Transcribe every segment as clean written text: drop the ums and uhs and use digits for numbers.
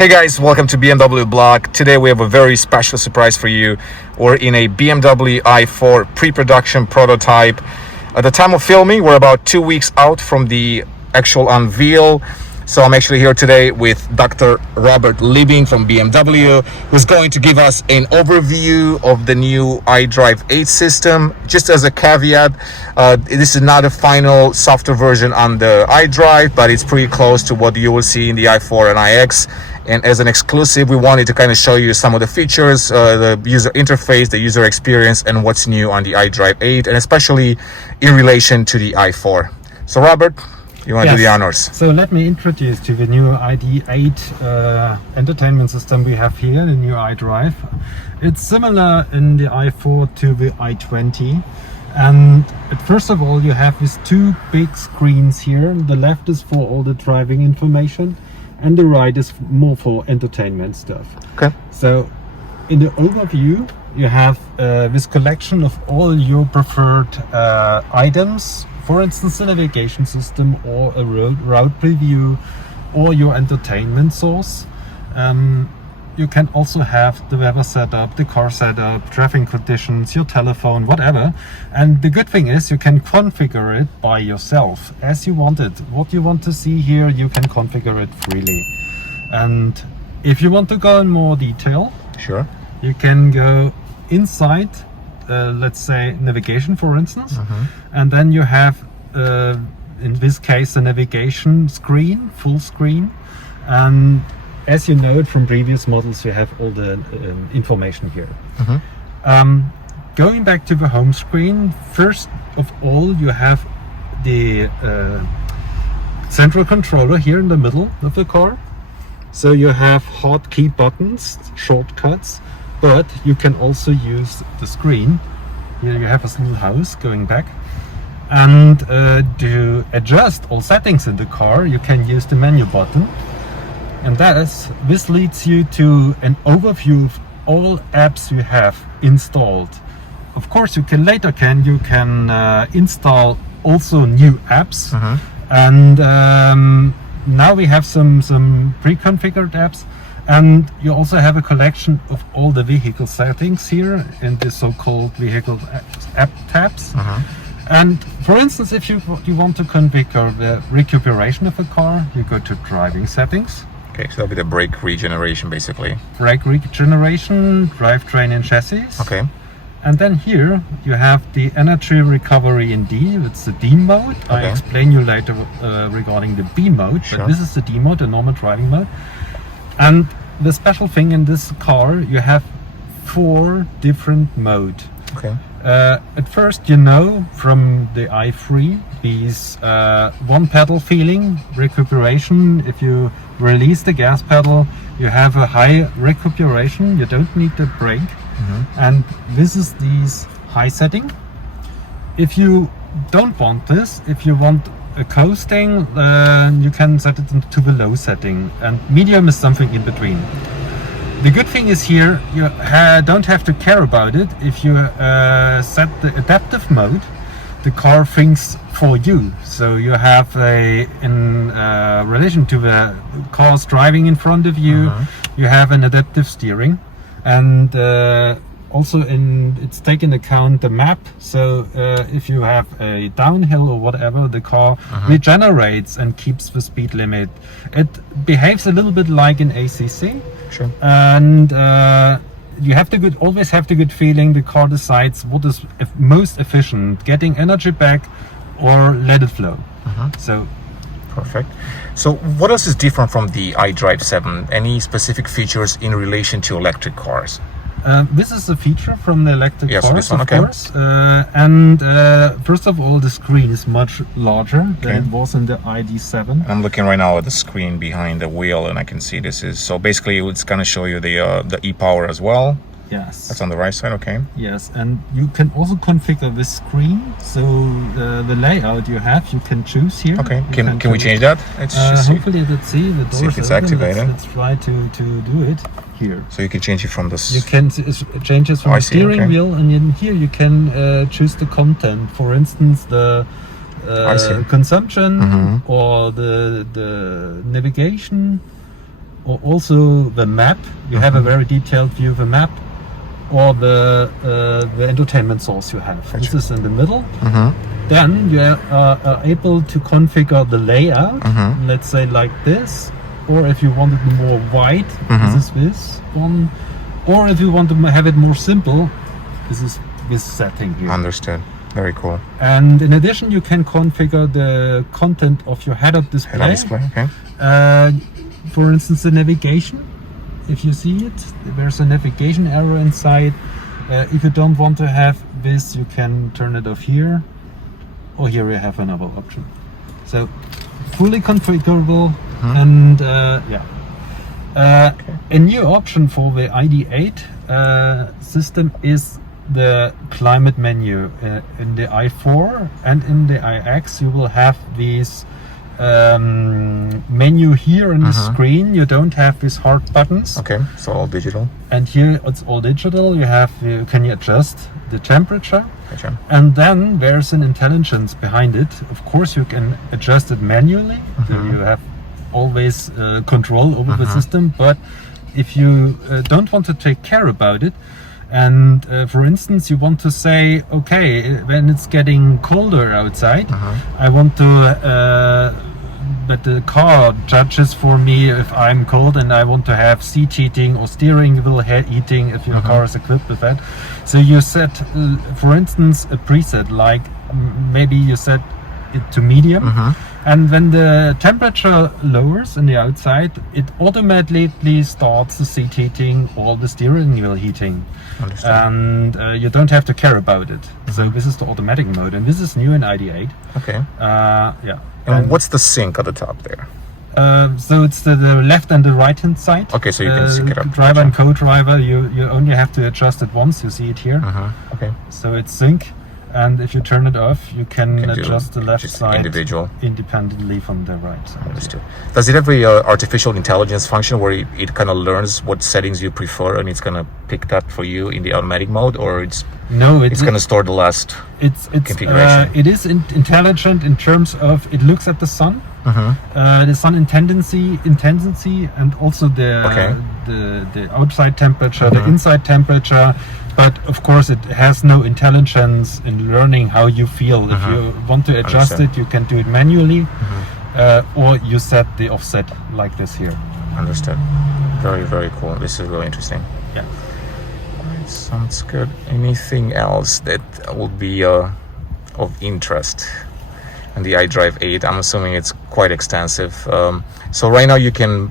Hey guys, welcome to BMW Blog. Today we have a very special surprise for you. We're in a BMW i4 pre-production prototype. At the time of filming, we're about 2 weeks out from the actual unveil. So I'm actually here today with Dr. Robert Liebing from BMW, who's going to give us an overview of the new iDrive 8 system. Just as a caveat, this is not a final software version on the iDrive, but it's pretty close to what you will see in the i4 and iX. And as an exclusive, we wanted to kind of show you some of the features, the user interface, the user experience, and what's new on the iDrive 8, and especially in relation to the i4. So Robert, you want to do the honors? So let me introduce to the new ID8 entertainment system we have here, the new iDrive. It's similar in the i4 to the i20. And first of all, you have these two big screens here. The left is for all the driving information, and the right is more for entertainment stuff. Okay. So in the overview, you have this collection of all your preferred items. For instance, the navigation system or a route preview or your entertainment source. You can also have the weather setup, the car setup, traffic conditions, your telephone, whatever. And the good thing is you can configure it by yourself as you want it. What you want to see here, you can configure it freely. And if you want to go in more detail, Sure. you can go inside, let's say navigation, for instance, and then you have in this case a navigation screen, full screen, and as you know it from previous models, you have all the information here. Going back to the home screen, first of all you have the central controller here in the middle of the car. So you have hotkey buttons, shortcuts, but you can also use the screen. Here you have a little house going back. And to adjust all settings in the car, you can use the menu button. And this leads you to an overview of all apps you have installed. Of course, you can install also new apps. And now we have some pre-configured apps. And you also have a collection of all the vehicle settings here in the so-called vehicle app tabs. And for instance, if you want to configure the recuperation of a car, you go to driving settings. Okay, so that'll be the brake regeneration basically. Brake regeneration, drivetrain and chassis. Okay. And then here you have the energy recovery in D. It's the D mode. I explain you later regarding the B mode, but this is the D mode, the normal driving mode. And the special thing in this car, you have 4 different modes. Okay. At first, you know from the i3, these one pedal feeling, recuperation. If you release the gas pedal, you have a high recuperation. You don't need the brake. And this is this high setting. If you don't want this, if you want a coasting, you can set it to the low setting, and medium is something in between. The good thing is here, you don't have to care about it. If you set the adaptive mode, the car thinks for you. So you have in relation to the cars driving in front of you, you have an adaptive steering, and also it's taken account the map. So if you have a downhill or whatever, the car regenerates and keeps the speed limit. It behaves a little bit like an ACC. Sure. And you have always have the good feeling the car decides what is most efficient, getting energy back or let it flow. So perfect. So what else is different from the iDrive 7? Any specific features in relation to electric cars? This is a feature from the electric cars, this one, of course. And first of all, the screen is much larger than it was in the ID7. I'm looking right now at the screen behind the wheel, and I can see this is so basically it's going to show you the e-power as well. Yes. That's on the right side, okay. Yes, and you can also configure this screen. So the layout you have, you can choose here. Okay. Can we change that? Hopefully, let's see the doors. See if it's activated. Let's try to do it here. So you can change it from this. You can change it from the steering wheel, and in here you can choose the content. For instance, the consumption or the navigation. or also the map. You have a very detailed view of the map, or the entertainment source you have. This is in the middle. Then you are able to configure the layout, let's say like this, or if you want it more wide, this is this one, or if you want to have it more simple, this is this setting here. Understood. Very cool. And in addition, you can configure the content of your head-up display. Head-up display, okay. For instance, the navigation. If you see it, there's a navigation arrow inside. If you don't want to have this, you can turn it off here. Or here you have another option. So fully configurable, and yeah. A new option for the ID.8 system is the climate menu. In the i4 and in the iX, you will have these menu here on the screen. You don't have these hard buttons. Okay, so all digital. And here it's all digital. You can adjust the temperature. Gotcha. And then there's an intelligence behind it. Of course, you can adjust it manually. So you have always control over the system. But if you don't want to take care about it, and for instance, you want to say, okay, when it's getting colder outside, I want to that the car judges for me if I'm cold, and I want to have seat heating or steering wheel heating if your car is equipped with that. So you set, for instance, a preset, like maybe you set it to medium, and when the temperature lowers on the outside, it automatically starts the seat heating or the steering wheel heating. And you don't have to care about it. So this is the automatic mode, and this is new in ID.8. Okay. Yeah. And what's the sync at the top there? So it's the left and the right hand side. Okay, so you can sync it up. Driver and co-driver, you only have to adjust it once. You see it here. Okay. So it's sync, and if you turn it off, you can adjust the left side independently from the right side. Understood. Does it have a artificial intelligence function where it kind of learns what settings you prefer, and it's gonna pick that for you in the automatic mode, or it's gonna store the last configuration? It is intelligent in terms of it looks at the sun, the sun intensity, and also the outside temperature, the inside temperature. But of course, it has no intelligence in learning how you feel. If you want to adjust it, you can do it manually, or you set the offset like this here. Understood. Very, very cool. This is really interesting. Yeah. Alright, sounds good. Anything else that would be of interest in the iDrive 8? I'm assuming it's quite extensive. So right now you can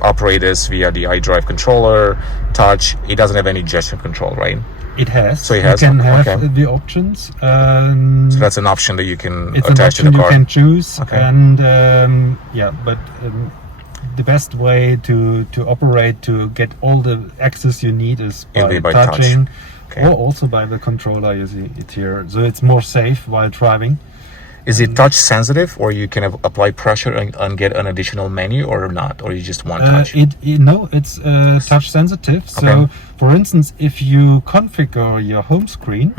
operate this via the iDrive controller, touch. It doesn't have any gesture control, right? It has. So it has. You can have the options. So that's an option that you can it's attach an option to the car. You can choose, Okay. and yeah, but the best way to operate, to get all the access you need, is by touching, Okay. or also by the controller. You see it here, so it's more safe while driving. Is it touch sensitive, or you can apply pressure and get an additional menu, or not, or you just one touch? No, it's touch sensitive. So, Okay. for instance, if you configure your home screen,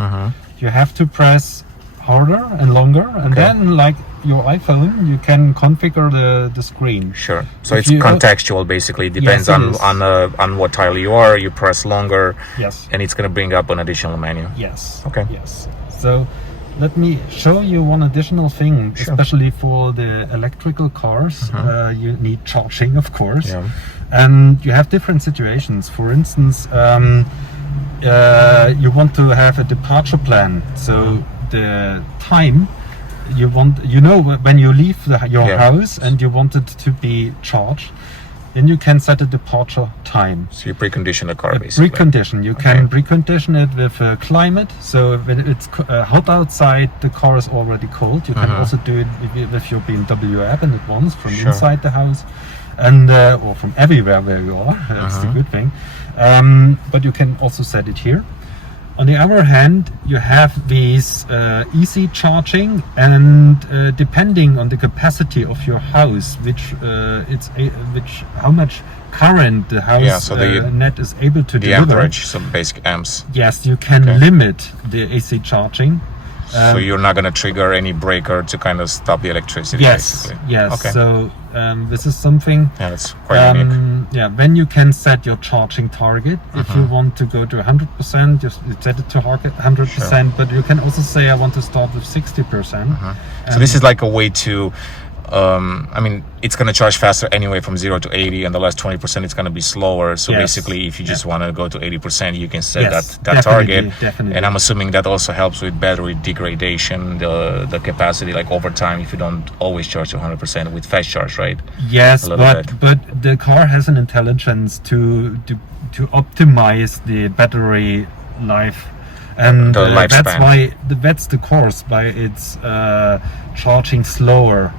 you have to press harder and longer, and then, like your iPhone, you can configure the screen. Sure. So it's contextual, basically. It depends on what tile you are. You press longer, Yes. and it's going to bring up an additional menu. Yes. Okay. Yes. So let me show you one additional thing, Sure. especially for the electrical cars. You need charging, of course. Yeah. And you have different situations. For instance, you want to have a departure plan. So the time you want, when you leave your house and you want it to be charged, then you can set a departure time. So you precondition the car, basically. Precondition. You can precondition it with climate. So when it's hot outside, the car is already cold. You can also do it with your BMW app in advance from inside the house, and or from everywhere where you are. That's the good thing. But you can also set it here. On the other hand, you have these easy charging, and depending on the capacity of your house, how much current the house net is able to deliver. The amperage, so basic amps. Yes, you can limit the AC charging. So you're not going to trigger any breaker to kind of stop the electricity, Yes, basically. yes. Okay. So this is something. Yeah, that's quite unique. Yeah, then you can set your charging target. If you want to go to 100%, you set it to 100%. But you can also say, I want to start with 60%. So this is like a way to, I mean, it's going to charge faster anyway from 0 to 80, and the last 20% is going to be slower. So Yes. basically, if you just want to go to 80%, you can set Yes, that target. definitely. And I'm assuming that also helps with battery degradation, the capacity, like over time, if you don't always charge to 100% with fast charge, right? Yes, A little bit. but the car has an intelligence to optimize the battery life, and The lifespan. that's why that's the course by its charging slower,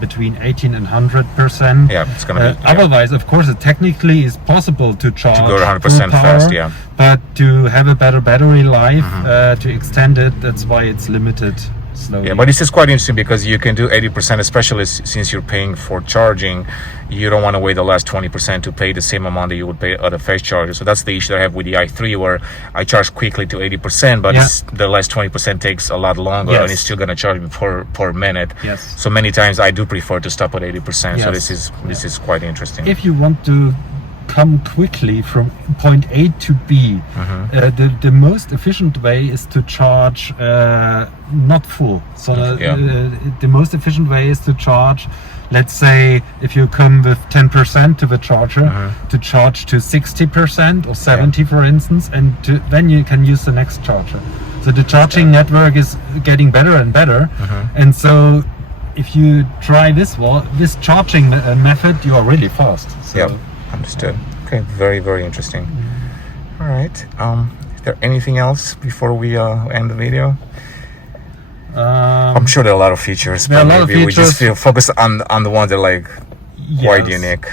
between 18 and 100%. Yeah, it's gonna be. Otherwise, of course, it technically is possible to charge To go to 100% full power, fast, yeah. but to have a better battery life, to extend it, that's why it's limited slowly. Yeah, but this is quite interesting because you can do 80%, especially since you're paying for charging. You don't want to wait the last 20% to pay the same amount that you would pay at a fast charger. So that's the issue that I have with the i3, where I charge quickly to 80%, but the last 20% takes a lot longer, and it's still going to charge me per minute. Yes. So many times I do prefer to stop at 80%. So Yes. this is quite interesting. If you want to come quickly from point A to B, the most efficient way is to charge not full. So the most efficient way is to charge, let's say, if you come with 10% to the charger, to charge to 60% or 70, for instance, and then you can use the next charger. So the charging network is getting better and better, and so if you try this charging method, you are really fast. So. Yep, understood. Okay, very, very interesting. All right. Is there anything else before we end the video? I'm sure there are a lot of features, but maybe we just focus on the ones that are like quite unique.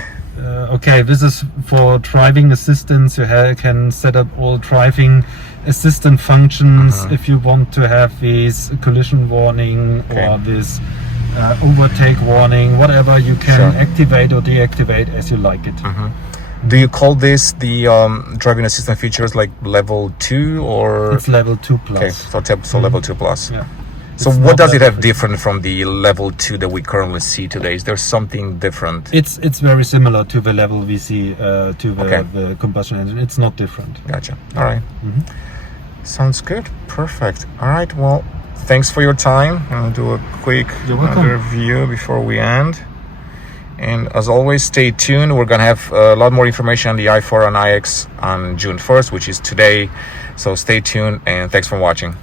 Okay, this is for driving assistance. You can set up all driving assistant functions if you want to have this collision warning or this overtake warning, whatever you can activate or deactivate as you like it. Do you call this the driving assistant features like level 2 or? It's level 2 plus. Okay, so level 2 plus. Yeah. So what does it have different from the level 2 that we currently see today? Is there something different? It's very similar to the level we see to the combustion engine. It's not different. Gotcha. All right. Sounds good. Perfect. All right. Well, thanks for your time. I'll do a quick review before we end. And as always, stay tuned. We're going to have a lot more information on the i4 and iX on June 1st, which is today. So stay tuned, and thanks for watching.